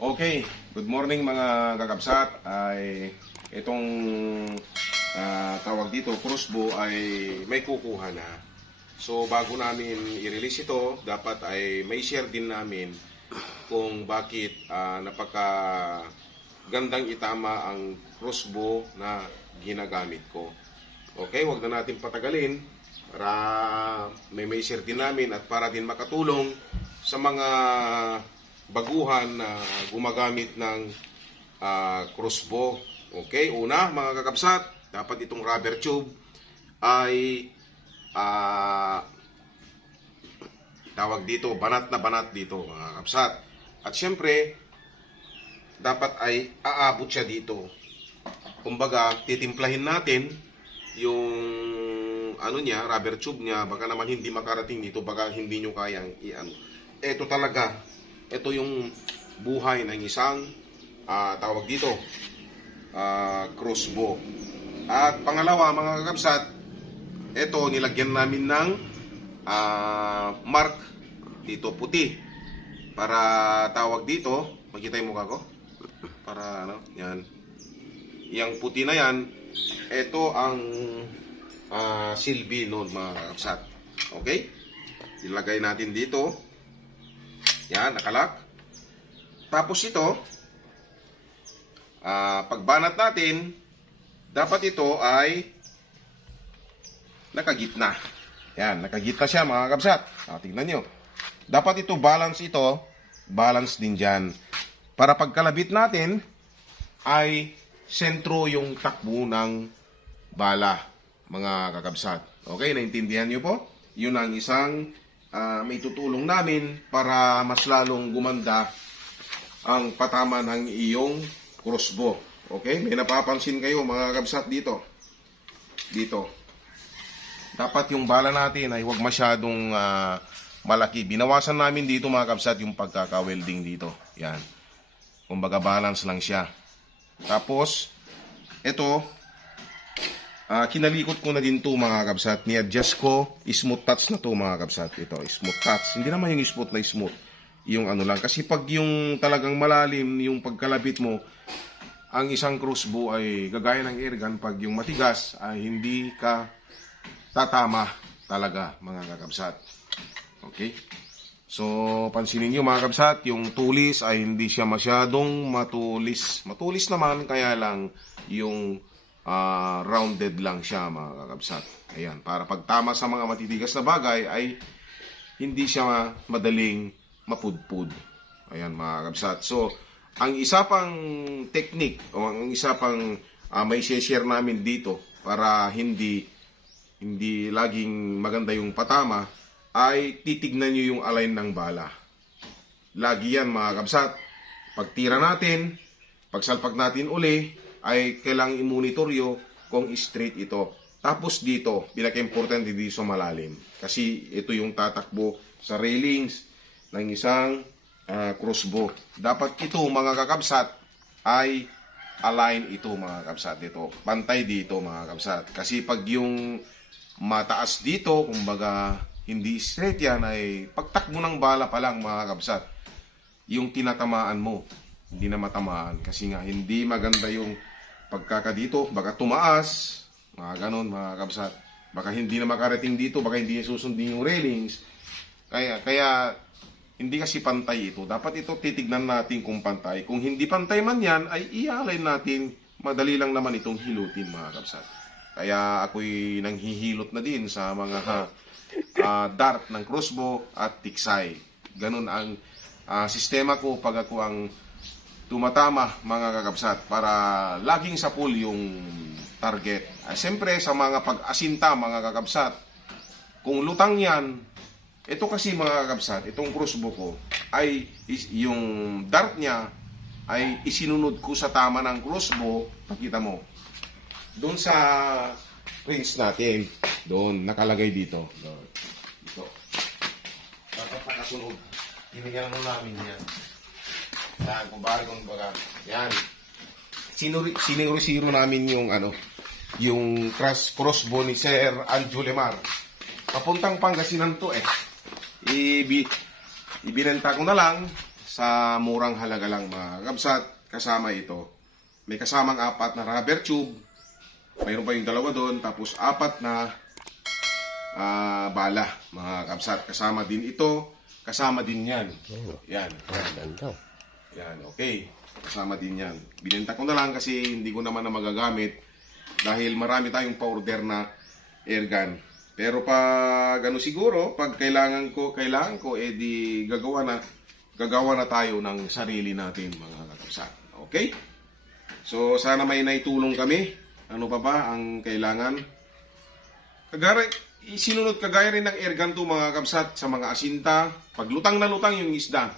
Okay, good morning mga kakabsat. Ay itong tawag dito, crossbow ay may kukuha na. So bago namin i-release ito, dapat ay may share din namin kung bakit napaka gandang itama ang crossbow na ginagamit ko. Okay, wag na natin patagalin para may share din namin at para din makatulong sa mga baguhan na gumagamit ng crossbow. Okay, una mga kakabsat, dapat itong rubber tube ay tawag dito, banat na banat dito mga kakabsat. At syempre, dapat ay aabot siya dito. Kumbaga, titimplahin natin yung ano niya, rubber tube niya, baka naman hindi makarating dito, baka hindi nyo kayang i-ano. Ito talaga, ito yung buhay ng isang tawag dito, crossbow. At pangalawa mga kakabsat, ito nilagyan namin ng mark dito puti para tawag dito, makita yung mukha ko para ano, yan, yung puti na yan, ito ang silbi noon mga kakabsat. Okay, ilagay natin dito. Yan, nakalak. Tapos ito, pagbanat natin, dapat ito ay nakagitna. Yan, nakagitna siya mga kabsat. Tingnan nyo. Dapat ito, balance din dyan. Para pagkalabit natin, ay sentro yung takbo ng bala, mga kakabsat. Okay, naintindihan nyo po? Yun ang isang may tutulong namin para mas lalong gumanda ang patama ng iyong crossbow. Okay? May napapansin kayo mga kabsat dito. Dito. Dapat yung bala natin ay huwag masyadong malaki. Binawasan namin dito mga kabsat yung pagkaka-welding dito. Yan. Kumbaga balance lang siya. Tapos, ito, kinalikot ko na din to mga kabsat. Ni-adjust ko, smooth touch na to mga kabsat. Ito, smooth touch. Hindi naman yung smooth na smooth. Yung ano lang. Kasi pag yung talagang malalim, yung pagkalabit mo, ang isang crossbow ay gagaya ng airgun. Pag yung matigas, ay hindi ka tatama talaga mga kakabsat. Okay? So, pansinin nyo mga kabsat, yung tulis ay hindi siya masyadong matulis. Matulis naman, kaya lang yung rounded lang siya mga kakabsat. Ayan, para pagtama sa mga matitigas na bagay ay hindi siya madaling mapudpud. Ayan mga kakabsat. So, ang isa pang technique o ang isa pang may share namin dito para hindi laging maganda yung patama ay titignan nyo yung align ng bala. Lagi yan mga kakabsat. Pagtira natin, pagsalpag natin uli, ay kailangang i-monitoryo kung straight ito. Tapos dito, pinaka-importante dito sa malalim. Kasi ito yung tatakbo sa railings ng isang crossbow. Dapat ito mga kakabsat ay align ito mga kakabsat. Ito, pantay dito mga kakabsat. Kasi pag yung mataas dito, kumbaga hindi straight yan, ay pagtakbo ng bala pa lang mga kakabsat, yung tinatamaan mo, hindi na matamaan. Kasi nga, hindi maganda yung pagkakadito, baka tumaas, mga ganon mga kabsat. Baka hindi na makarating dito, baka hindi na susundin yung railings. Kaya hindi kasi pantay ito. Dapat ito titignan natin kung pantay. Kung hindi pantay man yan, ay i-align natin. Madali lang naman itong hilutin mga kabsat. Kaya ako'y nanghihilot na din sa mga dart ng crossbow at tiksay. Ganon ang sistema ko pag ako ang tumatama mga kakabsat para laging sa pool yung target. Siyempre sa mga pag-asinta mga kakabsat, kung lutang yan, ito kasi mga kakabsat, itong crossbow ko ay yung dart niya ay isinunod ko sa tama ng crossbow. Pakita mo doon sa rings natin, doon nakalagay dito. Dito dapat nakasunod. Hinigyan namin yan. Yan, kumpare kung baga. Yan. Siniro namin yung yung crossbow ni Sir Anjo Lemar. Papuntang Pangasinan to eh. Ibinenta ko na lang sa murang halaga lang mga kabsat. Kasama ito. May kasamang 4 na rubber tube. Mayroon pa yung 2 doon. Tapos 4 na bala mga kabsat. Kasama din ito. Kasama din yan. Yan. Yan, okay. Kasama din yan. Binenta ko na lang kasi hindi ko naman na magagamit. Dahil marami tayong pa-order na airgun. Pero pag siguro, pag kailangan ko, di gagawa na tayo ng sarili natin mga kakabsat. Okay? So, sana may naitulong kami. Ano pa ba ang kailangan? Sinunod kagaya rin ng airgun to mga kabsat sa mga asinta. Pag lutang na lutang yung isda,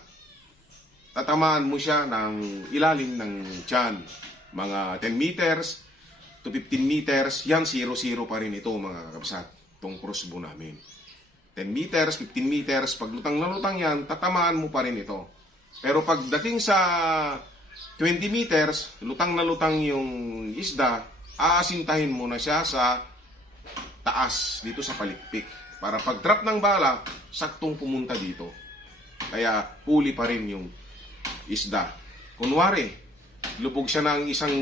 tatamaan mo siya ng ilalim ng tiyan. Mga 10 meters to 15 meters, yan 0-0 pa rin ito mga kakabsat. Itong crossbow namin. 10 meters, 15 meters, pag lutang na lutang yan, tatamaan mo pa rin ito. Pero pagdating sa 20 meters, lutang na lutang yung isda, aasintahin mo na siya sa taas, dito sa palikpik. Para pag drop ng bala, saktong pumunta dito. Kaya huli pa rin yung isda. Kunwari, lubog siya ng isang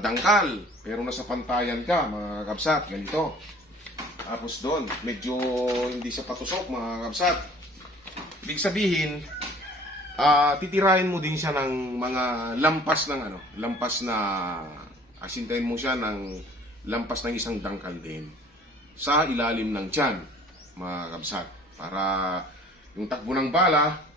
dangkal, pero nasa pantayan ka, mga kabsat, ganito. Tapos doon, medyo hindi siya patusok, mga kabsat. Ibig sabihin, titirahin mo din siya ng mga lampas na asintahin mo siya ng lampas ng isang dangkal din sa ilalim ng tiyan, mga kabsat. Para yung takbo ng bala,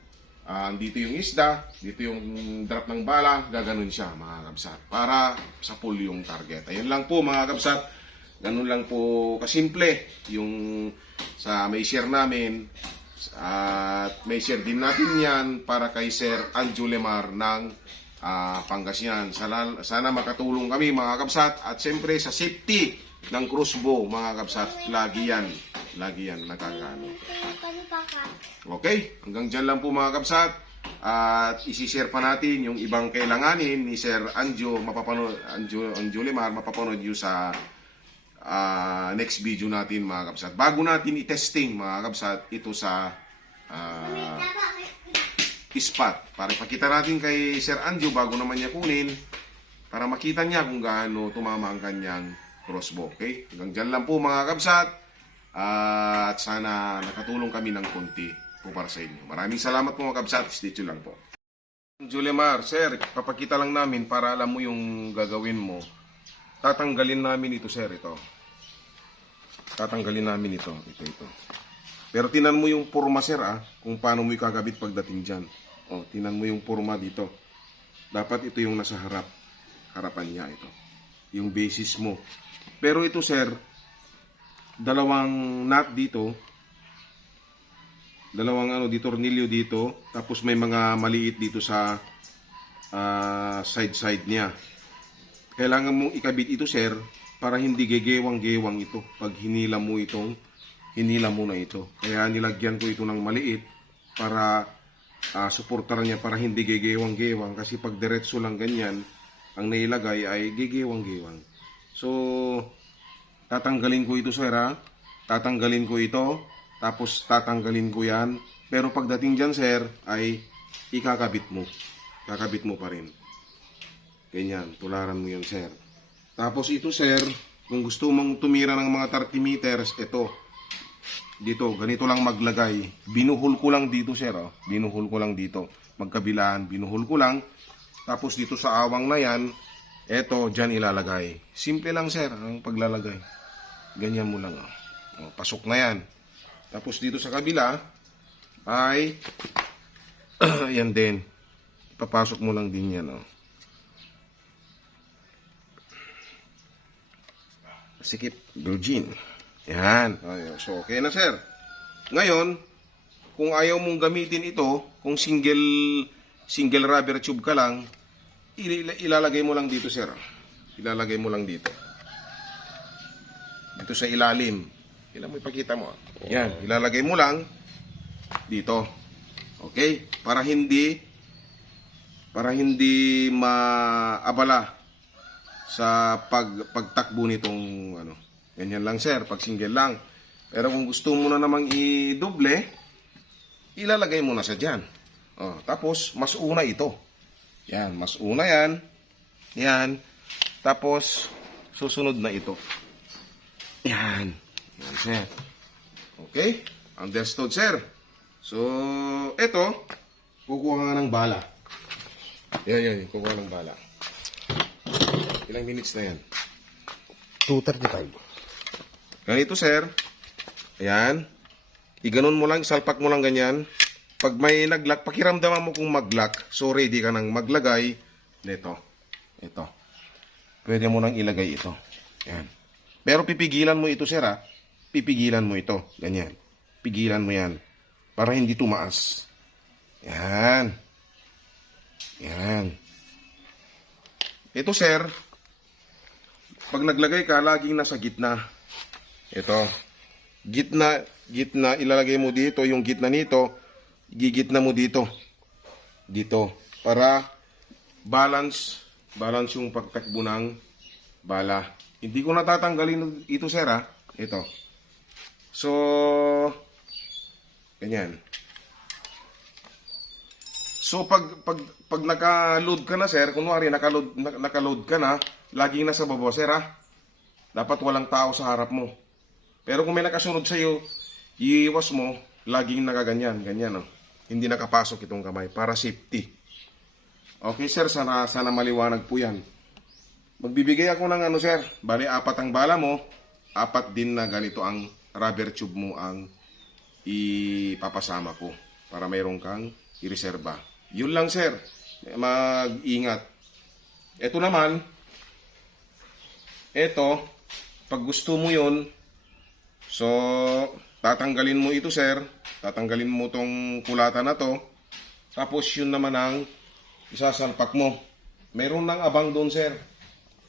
dito yung isda, dito yung drop ng bala, gaganon siya mga kabsat. Para sa full yung target. Ayun lang po mga kabsat. Ganun lang po kasimple yung sa may share namin. At may share din natin yan para kay Sir Anjo Lemar ng Pangasinan. Sana makatulong kami mga kabsat. At siyempre sa safety ng crossbow mga kabsat, lagi yan nakakano. Okay, hanggang dyan lang po mga kabsat. At isi-share pa natin yung ibang kailanganin ni Sir Anjo, Anjo Lemar, mapapanood nyo sa next video natin mga kabsat. Bago natin i-testing mga kabsat, ito sa spot. Para pakita natin kay Sir Anjo bago naman niya kunin, para makita niya kung gaano tumama ang kanyang crossbow. Okay? Hanggang dyan lang po mga kabsat. At sana nakatulong kami ng konti po para sa inyo. Maraming salamat po mga kabsat. Stay tuned lang po. Julimar, sir, papakita lang namin para alam mo yung gagawin mo. Tatanggalin namin ito, sir, ito. Tatanggalin namin ito. Ito. Pero tinan mo yung forma, sir, kung paano mo ikagabit pagdating dyan. O, tinan mo yung forma dito. Dapat ito yung nasa harapan niya, ito. Yung basis mo. Pero ito, sir, dalawang nut dito, dalawang tornilyo dito, tapos may mga maliit dito sa side niya. Kailangan mong ikabit ito, sir, para hindi gegewang-gewang ito pag hinila mo na ito. Kaya nilagyan ko ito ng maliit para suportaran niya, para hindi gegewang-gewang, kasi pag diretso lang ganyan ang nailagay ay gegewang-gewang. So tatanggalin ko ito, sir, tatanggalin ko ito, tapos tatanggalin ko yan. Pero pagdating dyan, sir, ay ikakabit mo pa rin. Ganyan, tularan mo yan, sir. Tapos ito, sir, kung gusto mong tumira ng mga 30 meters, ito, dito, ganito lang maglagay. Binuhol ko lang dito, sir, binuhol ko lang dito. Magkabilaan, binuhol ko lang. Tapos dito sa awang na yan, eto, dyan ilalagay. Simple lang, sir, ang paglalagay. Ganyan mo lang. Pasok na yan. Tapos dito sa kabila, ay, yan din. Ipapasok mo lang din yan. Sikip, Virgin. Yan. So, okay na, sir. Ngayon, kung ayaw mong gamitin ito, kung single rubber tube ka lang, ilalagay mo lang dito, sir. Ilalagay mo lang dito. Dito sa ilalim. Kailan mo ipakita mo? Yan. Ilalagay mo lang dito. Okay? Para hindi maabala sa pagtakbo nitong ganyan lang, sir, pag single lang. Pero kung gusto mo na namang i-doble, ilalagay mo na sa dyan. Tapos, mas una ito. Yan, mas una yan. Yan. Tapos, susunod na ito. Yan. Yan, sir. Okay? Understood, sir? So, ito, kukuha nga ng bala. Yan. Kukuha ng bala. Ilang minutes na yan? 2:35. Ganito, sir. Ayan. Iganon mo lang, salpak mo lang ganyan. Pag may naglock, pakiramdaman mo kung maglock. So, ready ka nang maglagay nito. Ito. Pwede mo nang ilagay ito. Yan. Pero pipigilan mo ito, sir, ha? Pipigilan mo ito. Ganyan. Pigilan mo yan. Para hindi tumaas. Yan. Yan. Ito, sir. Pag naglagay ka, laging nasa gitna. Ito. Gitna, ilalagay mo dito, yung gitna nito, gigitna mo dito. Dito. Para balance yung pagtakbo ng bala. Hindi ko natatanggalin ito, sir, ha? Ito. So, ganyan. So, pag naka-load ka na, sir, kunwari, naka-load ka na, laging nasa baba, sir, ha? Dapat walang tao sa harap mo. Pero kung may nakasunod sa'yo, iiwas mo, laging nakaganyan, ganyan, oh. Hindi nakapasok itong kamay, para safety. Okay, sir, sana maliwanag po yan. Magbibigay ako ng ano, sir, bali 4 ang bala mo, 4 din na ganito ang rubber tube mo ang ipapasama ko para mayroon kang ireserba. Yun lang, sir, mag-ingat. Ito naman, pag gusto mo yun, so, tatanggalin mo ito, sir. Tatanggalin mo tong kulata na to. Tapos, yun naman ang isasalpak mo. Meron ng abang doon, sir.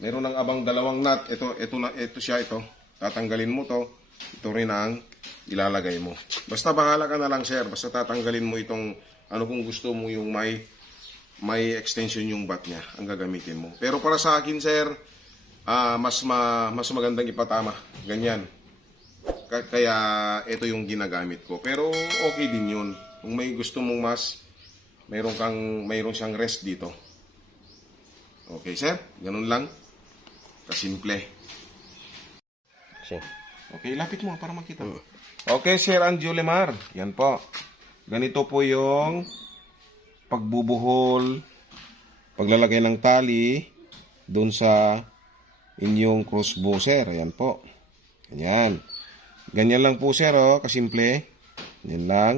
Meron ng abang 2 nut. Ito siya, ito. Tatanggalin mo to. Ito rin ang ilalagay mo. Basta bahala ka na lang, sir. Basta tatanggalin mo itong, kung gusto mo yung may extension yung bat niya. Ang gagamitin mo. Pero para sa akin, sir, mas magandang ipatama. Ganyan. Kaya ito yung ginagamit ko. Pero okay din yun. Kung may gusto mong mayroon siyang rest dito. Okay, sir? Ganun lang. Kasimple. Okay, lapit mo para makita. Okay, Sir Anjo Lemar. Yan po. Ganito po yung pagbubuhol, paglalagay ng tali doon sa inyong crossbow, sir. Ayan po. Ganyan. Ganyan lang po, sir, oh, kasimple. Ganyan lang.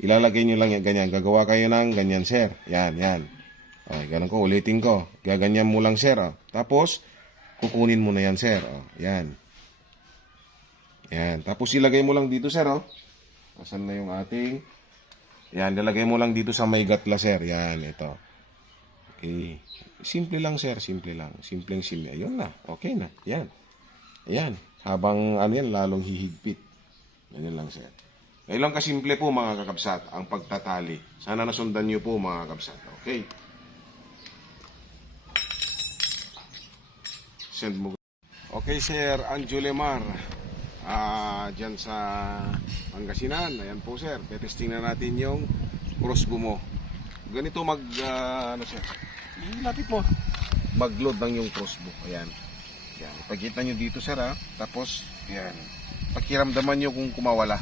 Ilalagay nyo lang yan, ganyan. Gagawa kayo ng ganyan, sir. Yan. Okay, ganun ko, ulitin ko. Gaganyan mo lang, sir, oh. Tapos, kukunin mo na yan, sir, oh. Yan. Tapos, ilagay mo lang dito, sir, oh. Asan na yung ating... Yan, ilagay mo lang dito sa may gatla, sir. Yan, ito. Okay. Simple lang, sir. Simple lang. Simple. Ayun na. Okay na. Yan. Ayan. Habang yan, lalong hihigpit. Ganyan lang, sir. Ngayon lang kasimple po, mga kakabsat, ang pagtatali. Sana nasundan nyo po, mga kakabsat. Okay? Send mo. Okay, Sir Anjo Lemar. Diyan sa Pangasinan. Ayan po, sir. Testing na natin yung crossbow mo. Ganito sir. Lapit mo. Mag-load lang yung crossbow. Ayan. Yan. Pagkita nyo dito, sir, ha? Tapos, yan. Pakiramdaman nyo kung kumawala.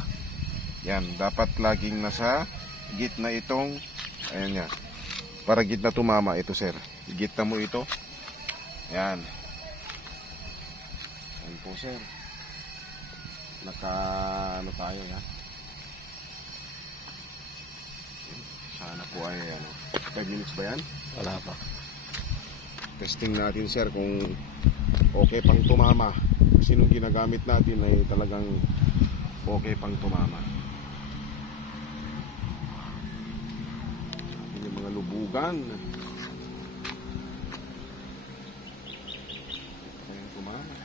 Yan. Dapat laging nasa gitna itong, ayan yan. Para gitna tumama ito, sir. Gitna mo ito. Yan. Yan po, sir. Tayo, ha? Sana po ay, 5 minutes ba yan? Wala pa. Testing natin, sir, kung okay pang tumama. Kasi nung ginagamit natin ay talagang okay pang tumama. Yung mga lubugan. Ayun, tumama.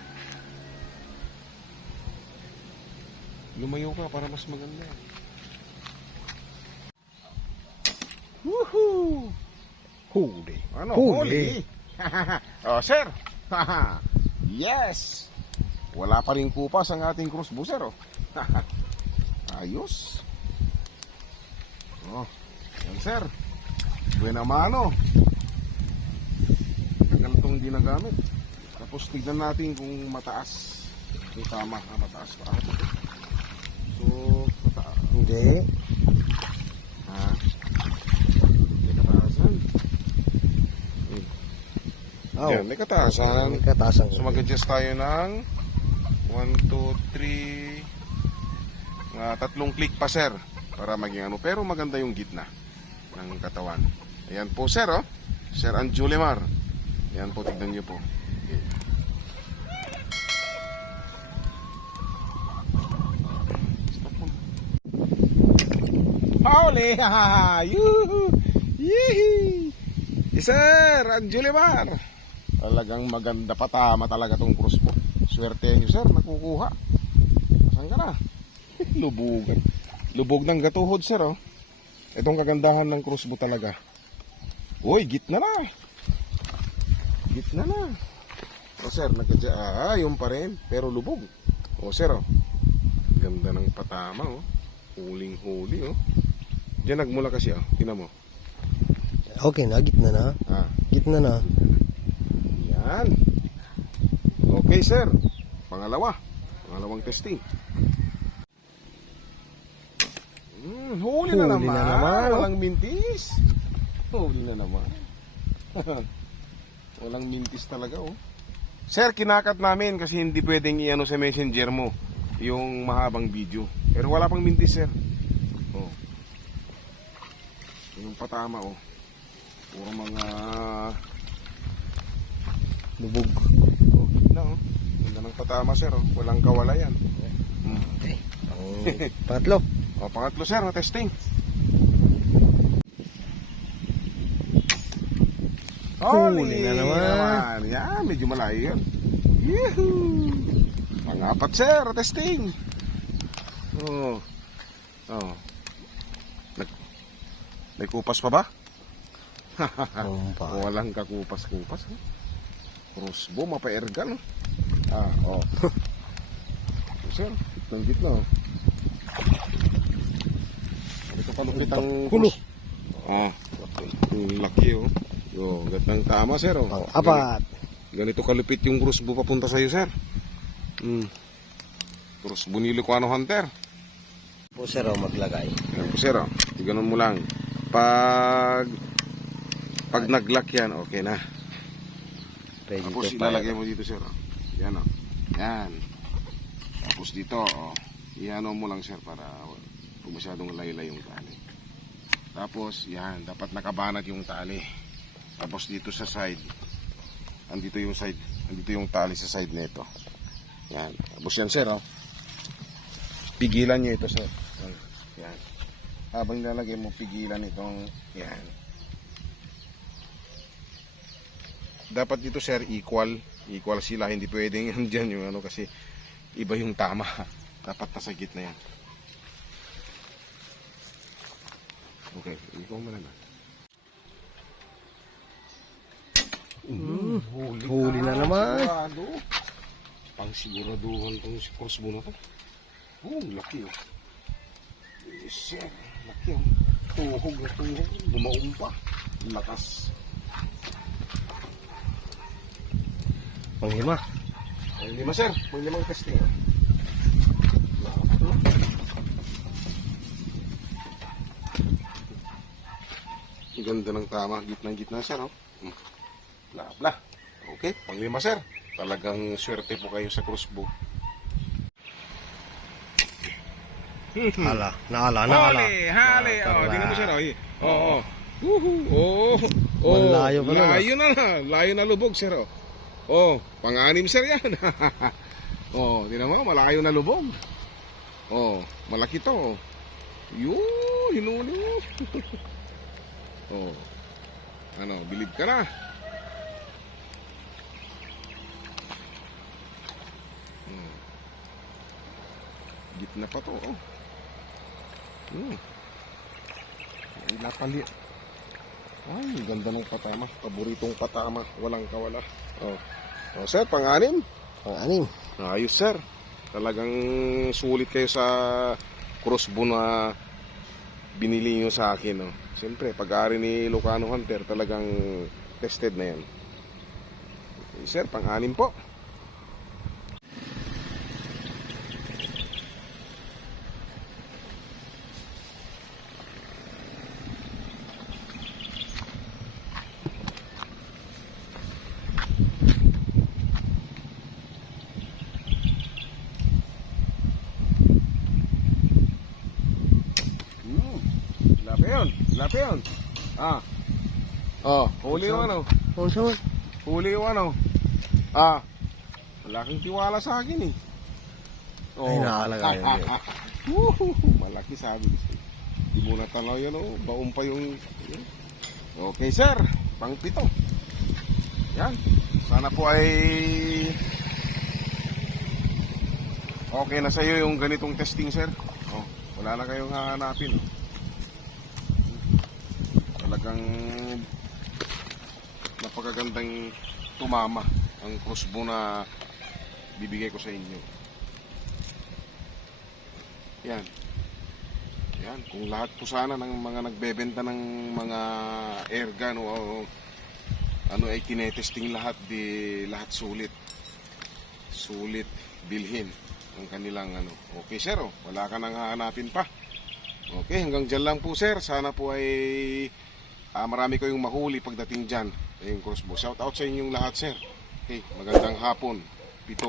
Lumayo ka para mas maganda. Woohoo! Huli. Ano? Huli. Oh, sir. Yes. Wala pa rin kupas ang ating crossbow, sir. Oh. Ayos. Oh, yan sir. Buena mano. Tagal itong hindi nagamit. Tapos tignan natin kung mataas. Kung tama, mataas pa. So, mataas. Hindi. Ha? May kataasan. Oh. Yan, may kataasan. May katasan. So mag-adjust tayo ng 1, 2, 3 tatlong click pa sir para maging ano, pero maganda yung gitna ng katawan. Ayan po sir, oh. Sir Anjulimar. Ayan po, tignan nyo po. Okay. Stop mo. Howli! Yuhu! Yee! Sir Anjulimar. Talagang maganda pa, tama talaga tong crossbow. Swerte nyo sir, nakukuha. Saan ka na? Lubugan. Lubog ng gatuhod sir, oh. Itong kagandahan ng crossbow talaga. Uy, gitna na. Gitna na. O sir, yung pa rin, pero lubog. O sir, oh. Ganda ng patama, oh. Huling-huli, oh. Diyan nagmula kasi, oh. Tingnan mo. Okay na, gitna na. Ah. Gitna na. Yan. Okay, sir. Pangalawang testing. Huli na naman. Walang mintis. Huli na naman. Walang mintis talaga, oh. Sir, kinakat namin kasi hindi pwedeng i-ano sa messenger mo yung mahabang video. Pero wala pang mintis, sir. Oh. Yung patama, oh. Puro mga Lubog. oh, gitna, oh. Ganda ng patama, sir, oh. Walang kawala yan. Okay. Pangatlo. O, pangatlo sir, na testing. Huli na naman. Yan, medyo malayo yan. Yehoo! Pangapat sir, na testing. Oh. Oh. May kupas pa ba? Walang kakupas-kupas. Crossbow, mapa-ergal. Ah, oh. Sir, gitna. Ito palupit ang Hulo. Oh, laki, oh. Yo, gandang tama sir, oh. Apat. Ganito kalupit yung crossbow papunta sa iyo sir. Crossbow ni Lucano Hunter. Po sir, maglagay. Yan po sir, oh. Ganun mo lang. Pag nag-lock yan, okay na. Ready Tapos to ilalagay fire. mo dito sir, oh. Yan, oh. Yan. Tapos dito, oh. Iano mo lang sir para kung masyadong laylay yung tali. Tapos, yan, dapat nakabanat yung tali. Tapos dito sa side, andito yung tali sa side nito. Yan. Tapos yan sir, oh. Pigilan nyo ito sir. Yan. Habang lalagay mo, pigilan itong, yan. Dapat dito sir, equal sila. Hindi pwedeng yan dyan yung ano kasi iba yung tama. Dapat nasa gitna yan. Okay, ikaw mo na. Huli na naman. Sigurado. Pang siguraduhan tong crossbow na to. Laki, oh. Yes, sir. Laki, oh. Tuhog na tuhog. Bumaong pa. Lakas. Panglima. Panglima, sir. Panglimang testing. Ganda ng tama. Gitna, sir, oh. Bla. Okay, panglima, sir. Talagang swerte po kayo sa crossbow. Hala. Naala. Hali. Oh, tingnan mo, sir, oh. Oh. Malayo pa na. Layo na lubog, sir, oh. Oh, pang-anim, sir, yan. Oh, tingnan mo, malayo na lubog. Oh, malaki to. Hinuli mo. Oh. Ano, bilib ka na. Gitna pa to, oh. Lapali. Ay, ganda ng patama. Paboritong patama. Walang kawala. Oh. Oh, sir, pang-anim. Pang-anim. Ayos, sir. Talagang sulit kayo sa crossbow na binili nyo sa akin, no? Siyempre, pag-aari ni Lucano Hunter, talagang tested na yan. Okay, sir, pang-anim po. Lapi yun. Lapi yun. Ah. Oh, huli yung ano. Ano siya? Huli yung ano. Ah. Malaking tiwala sa akin eh. Ay, nakakalaga yun. Malaki sabi ko sa'yo. Di mo natalaw yun, oh. Baon pa yung... Okay, sir. Pang-pito. Yan. Sana po ay... Okay na sa'yo yung ganitong testing, sir. Oh, wala na kayong hahanapin. Oh. Talagang napakagandang tumama ang crossbow na bibigay ko sa inyo. Yan. Yan. Kung lahat po sana ng mga nagbebenta ng mga airgun o ano ay tinetesting lahat, di lahat sulit. Sulit bilhin ang kanilang ano. Okay, sir. Oh, wala ka nang hahanapin pa. Okay, hanggang dyan lang po, sir. Sana po ay marami kayong mahuli pagdating dyan. Yung crossbow. Shout out sa inyong lahat, sir. Okay, magandang hapon. Pito.